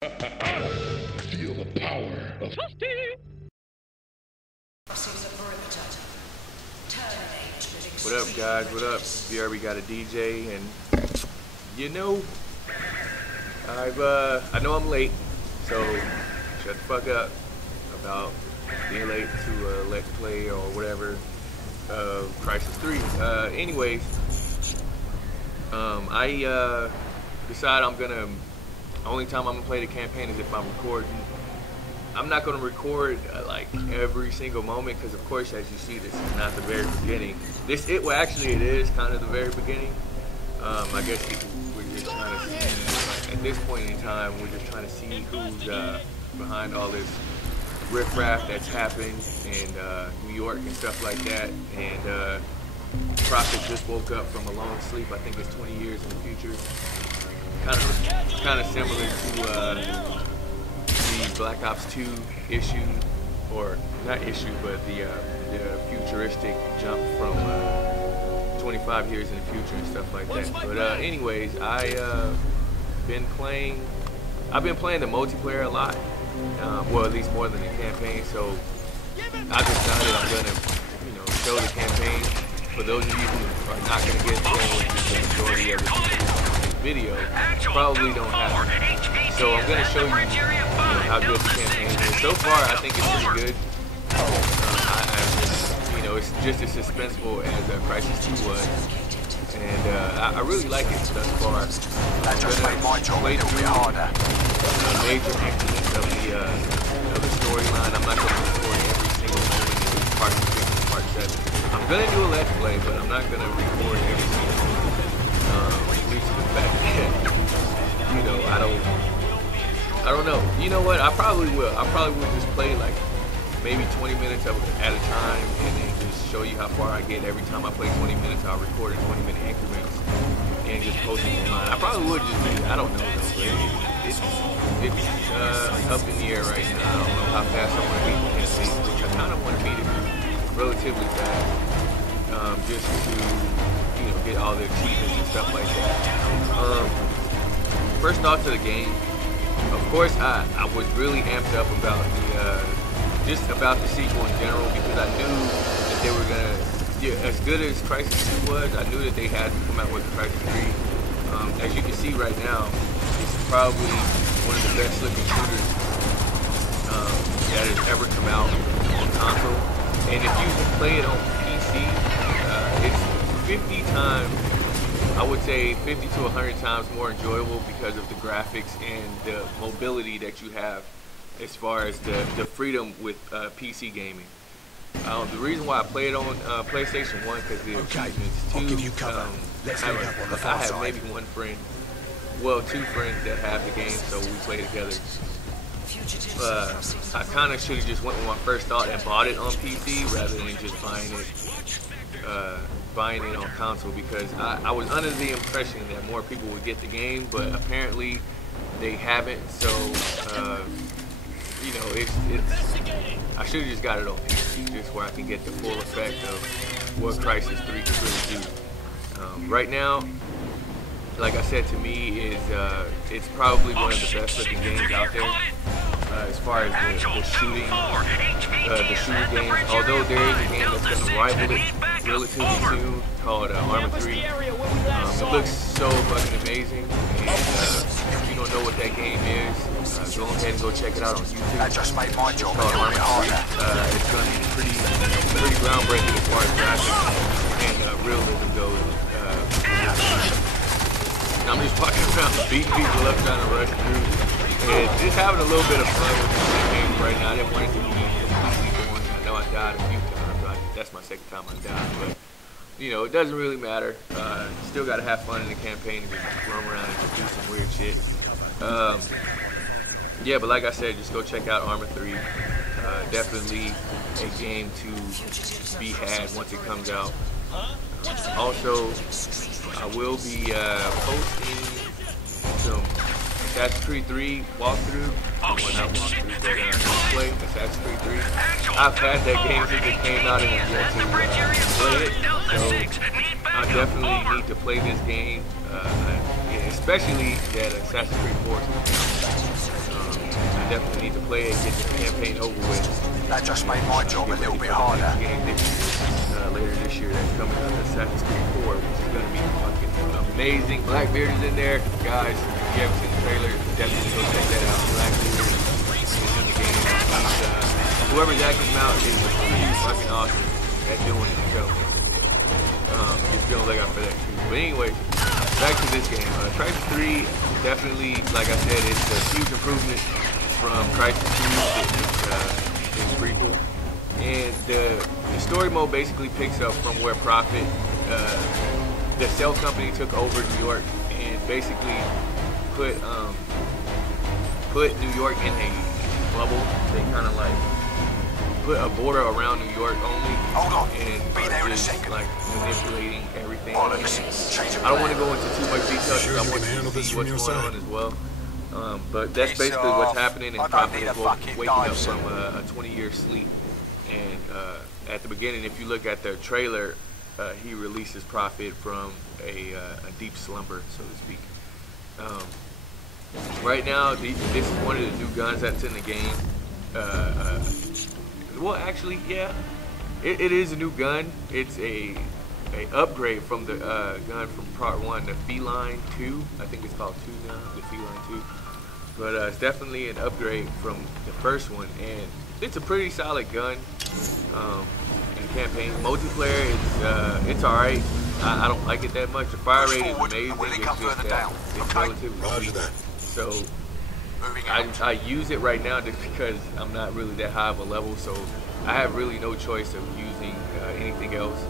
Feel the power of What up, guys? What up? You already got a DJ, and you know, I know I'm late, so shut the fuck up about being late to Let's Play or whatever. Crysis 3. Anyways, I decide only time I'm gonna play the campaign is if I'm recording. I'm not gonna record like every single moment, because of course, as you see, this is not the very beginning. It is kind of the very beginning. I guess we're just trying to see, at this point in time, we're just trying to see who's behind all this riffraff that's happened in New York and stuff like that. And Prophet just woke up from a long sleep. I think it's 20 years in the future. Kind of similar to the Black Ops 2 issue, or not issue, but the futuristic jump from 25 years in the future and stuff like that. But anyways, I've been playing the multiplayer a lot. Well, at least more than the campaign. So I decided I'm gonna, show the campaign. For those of you who are not gonna get it, which is the majority of this video, probably don't have it. So I'm gonna show you, how good the campaign is. So far, I think it's pretty good. It's just as suspenseful as Crysis 2 was, and I really like it thus far. That just made my job a little bit harder. Major increments of the storyline. I'm not going to record every single moment in part 6 and part 7. I'm going to do a Let's Play, but I'm not going to record every single moment due to the fact that, I don't know. You know what? I probably will. I probably will just play like maybe 20 minutes at a time, and then just show you how far I get. Every time I play 20 minutes, I'll record in 20-minute increments and just post it online. I probably would just do that. I don't know though, but it's up in the air right now. I don't know how fast I want to beat the campaign, which I kind of want to beat it relatively fast, just to get all the achievements and stuff like that. First off, to the game. Of course, I was really amped up about just about the sequel in general, because I knew that they were gonna, as good as Crysis 2 was, I knew that they had to come out with Crysis 3. As you can see right now, it's probably one of the best looking shooters that has ever come out on console. And if you play it on PC, it's 50 times, I would say 50 to 100 times more enjoyable, because of the graphics and the mobility that you have as far as the freedom with PC gaming. The reason why I play it on PlayStation 1, because the achievements. I'll give you cover. Let's meet up on the far I have side. maybe one friend, well, 2 friends that have the game, so we play together. I kind of should have just went with my first thought and bought it on PC rather than just buying it on console, because I was under the impression that more people would get the game, but apparently they haven't. So I should have just got it on PC, just where I can get the full effect of what Crysis 3 can really do. Right now, like I said, to me, it's probably one of the best looking games out there. As far as the shooting games, although there is a game that's going to rival it relatively soon called Arma 3. It looks so fucking amazing, and if you don't know what that game is, go ahead and go check it out on YouTube. That just made my job It's called Arma 3. It's going to be pretty groundbreaking as far as graphics and realism goes. I'm just walking around beating people up, trying to rush through. And just having a little bit of fun with the game right now. I didn't want it to be completely boring. I know I died a few times. That's my second time I died, but it doesn't really matter. Still got to have fun in the campaign and just roam around and just do some weird shit. Yeah, but like I said, just go check out Arma 3. Definitely a game to be had once it comes out. Also, I will be posting some Assassin's Creed 3 walkthrough. Well, not walkthrough, but play Assassin's Creed 3. I've had that game since it came out and I've yet to play it. So I definitely need to play this game, especially that Assassin's Creed 4. definitely need to play it, get the campaign over with. That just made my job a little bit harder. Later this year, that's coming out, Assassin's Creed 4, which is going to be fucking amazing. Blackbeard is in there, guys. If you haven't seen the trailer, definitely go check that out. Blackbeard is in the game. Whoever's acting him out is pretty fucking awesome at doing it. So, just feeling like I for that too. But anyways, back to this game. Crysis 3, definitely, like I said, it's a huge improvement from Crysis 2. It's prequel. And the story mode basically picks up from where Prophet, the cell company, took over New York and basically put New York in a bubble. They kind of like put a border around New York only. Hold on. And Be there in a just second. like manipulating everything. Bollocks. Change of I don't want to plan. go into too much detail because I want you to see what's going on as well. But that's basically what's happening, and I don't Prophet need a is fucking waking up dive from suit. a 20-year sleep. And at the beginning, if you look at the trailer, he releases Prophet from a deep slumber, so to speak. Right now, this is one of the new guns that's in the game. Well, actually, yeah, it is a new gun. It's a upgrade from the gun from Part 1, the Feline 2. I think it's called 2 now, the Feline 2. But it's definitely an upgrade from the first one, and it's a pretty solid gun. In campaign multiplayer, it's alright. I don't like it that much. The fire rate is amazing. It's just it's relatively Roger that. so Moving out. I use it right now just because I'm not really that high of a level, so I have really no choice of using anything else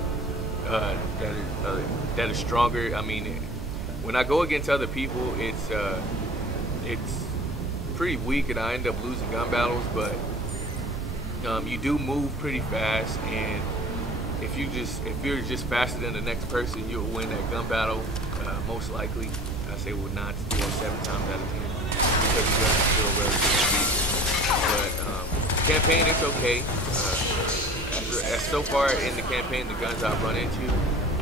that is stronger. I mean, when I go against other people, it's pretty weak, and I end up losing gun battles. But you do move pretty fast, and if you're just faster than the next person, you'll win that gun battle most likely. I say well, 7 times out of 10 because you guys are still relatively weak. But campaign, it's okay. As so far in the campaign, the guns I've run into,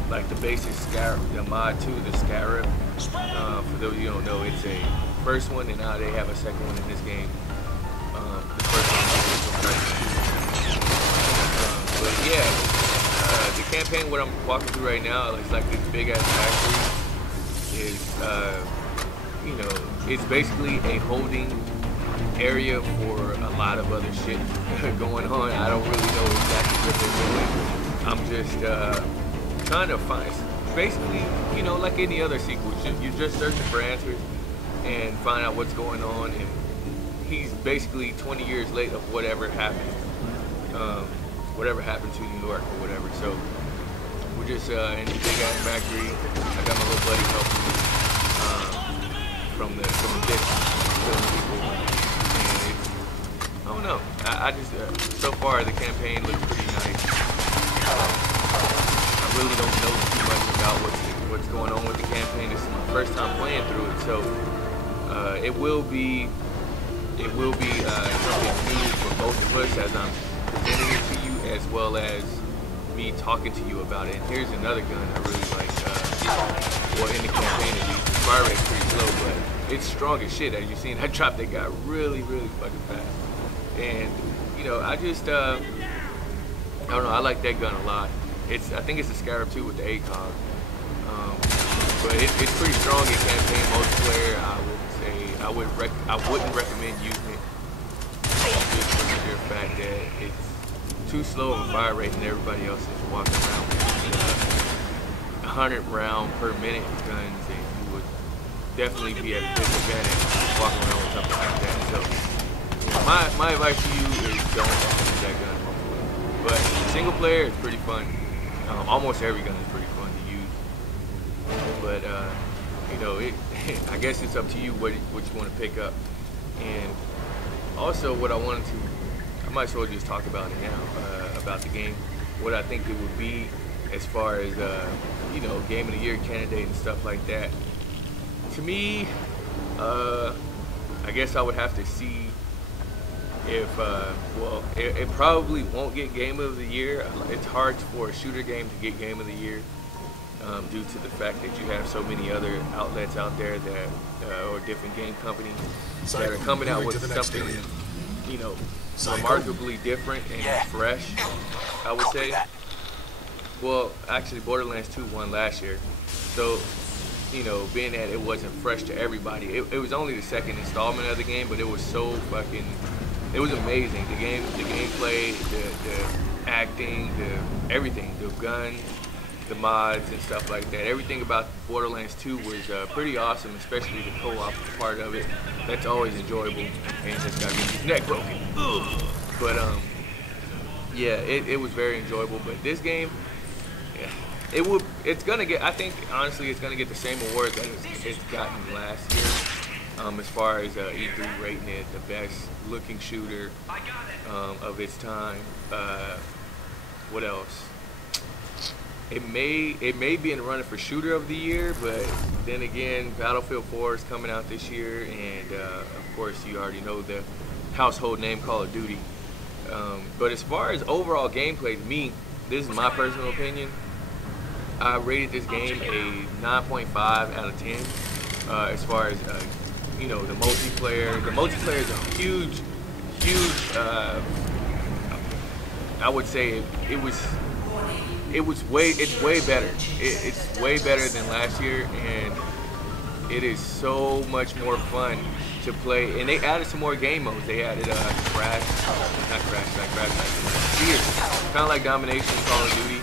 like the basic Scarab, the mod 2, the Scarab. For those of you who don't know, it's a first one, and now they have a second one in this game. The first one is from Crysis 2. But yeah, the campaign, what I'm walking through right now, it's like this big ass factory. Is you know, it's basically a holding area for a lot of other shit going on. I don't really know exactly what they're doing. I'm just trying to find, basically, you know, like any other sequel, you're just searching for answers and find out what's going on. And he's basically 20 years late of whatever happened to New York or whatever. So we're just in the big ass factory. I got my little buddy helping me from the distance, killing people. And it's, I don't know. I just so far the campaign looks pretty nice. I really don't know too much about what's going on with the campaign. This is my first time playing through it, so it will be something new for both of us as I'm presenting it to you, as well as me talking to you about it. And here's another gun I really like. Well, in the campaign at least, the fire rate's pretty slow, but it's strong as shit. As you've seen, I dropped that guy really, really fucking fast. And you know, I just I don't know. I like that gun a lot. I think it's a Scarab 2 with the ACOG. But it's pretty strong in campaign multiplayer. I would say I wouldn't recommend using it just for the sheer fact that it's too slow of a fire rate, and everybody else is walking around with 100 round per minute guns, and you would definitely be at a disadvantage walking around with something like that. So my advice to you is don't use that gun multiplayer. But single player is pretty fun. Almost every gun is pretty fun to use. But you know, I guess it's up to you what you want to pick up. And also, what I might as well just talk about it now, about the game, what I think it would be as far as, you know, Game of the Year candidate and stuff like that. To me, I guess I would have to see if, well, it probably won't get Game of the Year. It's hard for a shooter game to get Game of the Year. due to the fact that you have so many other outlets out there that, or different game companies that are coming out with something, you know, remarkably different and fresh, I would say. Well, actually, Borderlands 2 won last year, so, you know, being that it wasn't fresh to everybody, it was only the second installment of the game, but it was so fucking, it was amazing. The gameplay, the acting, everything, the guns, the mods and stuff like that. Everything about Borderlands 2 was pretty awesome, especially the co-op part of it. That's always enjoyable, and just got his neck broken. Ugh. But yeah, it was very enjoyable. But this game, yeah, it's gonna get. I think honestly, it's gonna get the same awards that it's gotten last year. As far as E3 rating it the best looking shooter of its time. What else? It may be in the running for shooter of the year, but then again, Battlefield 4 is coming out this year, and of course you already know the household name Call of Duty. But as far as overall gameplay, to me, this is my personal opinion. I rated this game a 9.5 out of 10. As far as you know, the multiplayer. The multiplayer is a huge. I would say it's way better. It's way better than last year, and it is so much more fun to play. And they added some more game modes. They added Crash, Fear, kind of like Domination, Call of Duty.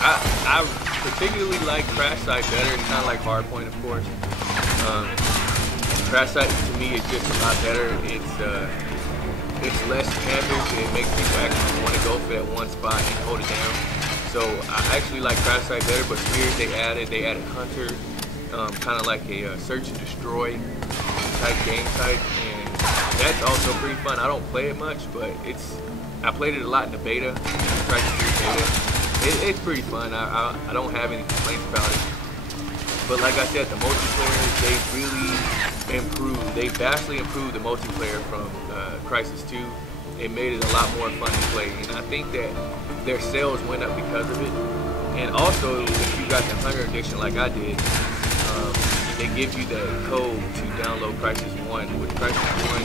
I particularly like Crash Site better. It's kind of like Hardpoint, of course. Crash Site to me is just a lot better. It's less canvas. It makes me actually want to go for that one spot and hold it down. So I actually like Crash Site better, but Spears they added Hunter, kind of like a search and destroy type game type, and that's also pretty fun. I don't play it much, but I played it a lot in the beta, Crysis 3 beta. It's pretty fun. I don't have any complaints about it. But like I said, the multiplayer, they really improved. They vastly improved the multiplayer from Crysis 2. It made it a lot more fun to play, and I think that their sales went up because of it. And also, if you got the Hunter Edition like I did, they give you the code to download Crysis 1. With Crysis 1,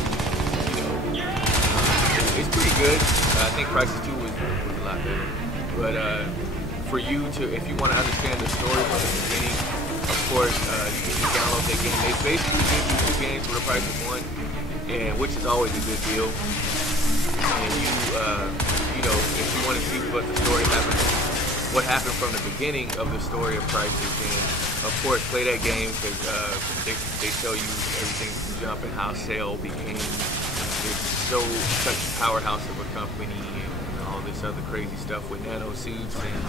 you know, it's pretty good. I think Crysis 2 was a lot better. But for you to, if you want to understand the story from the beginning, of course, you can just download that game. They basically give you 2 games for the price of 1, and which is always a good deal. And you know, if you want to see what the story happened, what happened from the beginning of the story of Crysis, then of course play that game, because they tell you everything from jump and how Cell became such a powerhouse of a company, and all this other crazy stuff with nano suits, and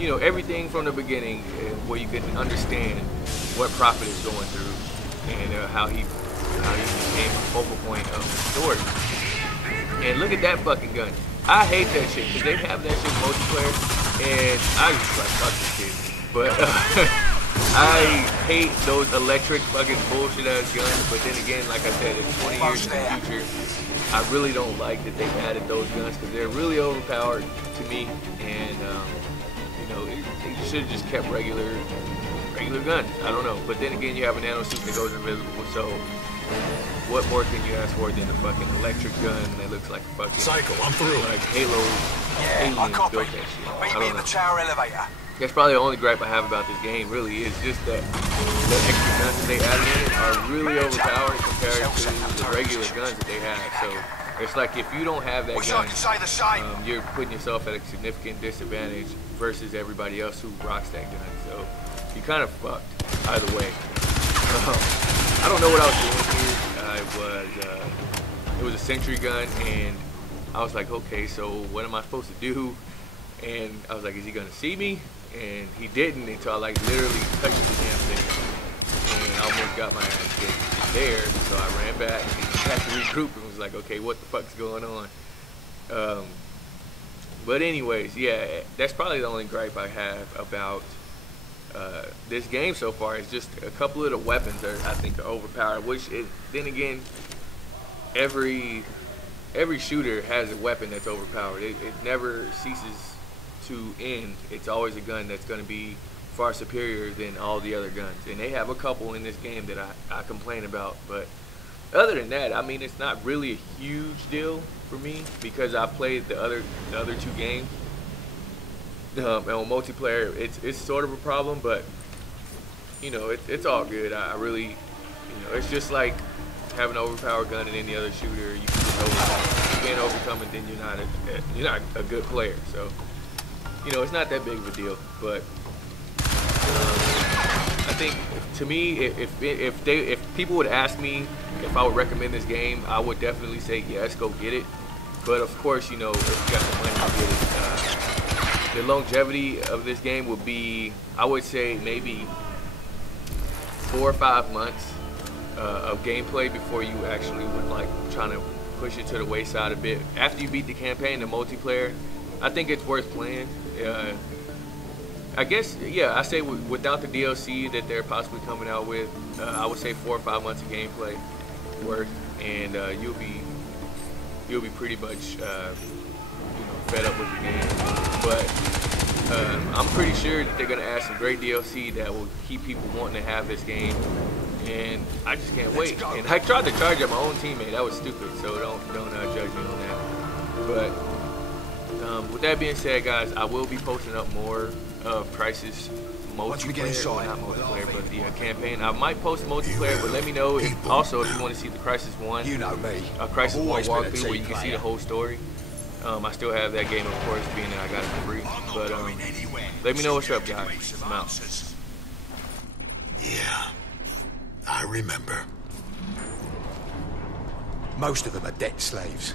you know, everything from the beginning, where you can understand what Prophet is going through, and how he became a focal point of the story. And look at that fucking gun. I hate that shit, because they have that shit multiplayer, and I just like, fuck this shit. But I hate those electric fucking bullshit ass guns. But then again, like I said, it's 20 years in the future. I really don't like that they've added those guns, because they're really overpowered to me. And you know, they should have just kept regular guns. I don't know. But then again, you have a nano suit that goes invisible, so what more can you ask for than a fucking electric gun that looks like a fucking Cycle, I'm through. Like Halo aliens built that shit. I don't know. The tower elevator. That's probably the only gripe I have about this game, really, is just that the extra guns that they added in it are really overpowered compared to the regular guns that they have. So it's like, if you don't have that gun, you're putting yourself at a significant disadvantage versus everybody else who rocks that gun. So you kind of fucked either way. I don't know what I was doing here. It was a sentry gun, and I was like, okay, so what am I supposed to do? And I was like, is he gonna see me? And he didn't until I like literally touched the damn thing, and I almost got my ass kicked there. So I ran back and had to regroup and was like, okay, what the fuck's going on? But anyways, yeah, that's probably the only gripe I have about this game so far. Is just a couple of the weapons that I think are overpowered, which then again, every shooter has a weapon that's overpowered. It never ceases to end, it's always a gun that's going to be far superior than all the other guns. And they have a couple in this game that I complain about, but other than that, I mean, it's not really a huge deal for me because I've played the other two games. And on multiplayer, it's sort of a problem, but you know, it's all good. I really, you know, it's just like having an overpowered gun in any other shooter. You can just overcome. If you can't overcome it, then you're not a good player. So, you know, it's not that big of a deal. But I think, to me, if people would ask me if I would recommend this game, I would definitely say yes, go get it. But of course, you know, if you got the money to get it, the longevity of this game would be, I would say, maybe 4 or 5 months of gameplay before you actually would like trying to push it to the wayside a bit. After you beat the campaign, the multiplayer, I think it's worth playing. I guess, yeah, I say without the DLC that they're possibly coming out with, I would say 4 or 5 months of gameplay worth, and you'll be pretty much you know, fed up with the game. But I'm pretty sure that they're gonna add some great DLC that will keep people wanting to have this game, and I just can't wait. And I tried to charge up my own teammate. That was stupid. So don't judge me on that. But with that being said, guys, I will be posting up more of Crysis multiplayer, well, not multiplayer, but the campaign. I might post multiplayer, but let me know also if you want to see the Crysis 1, You know me. Crysis 1 Always been a walkthrough where you team can see the player. whole story. I still have that game, of course, being that I got it for free. But let me know what's up, guys. I'm out. Yeah, I remember. Most of them are debt slaves.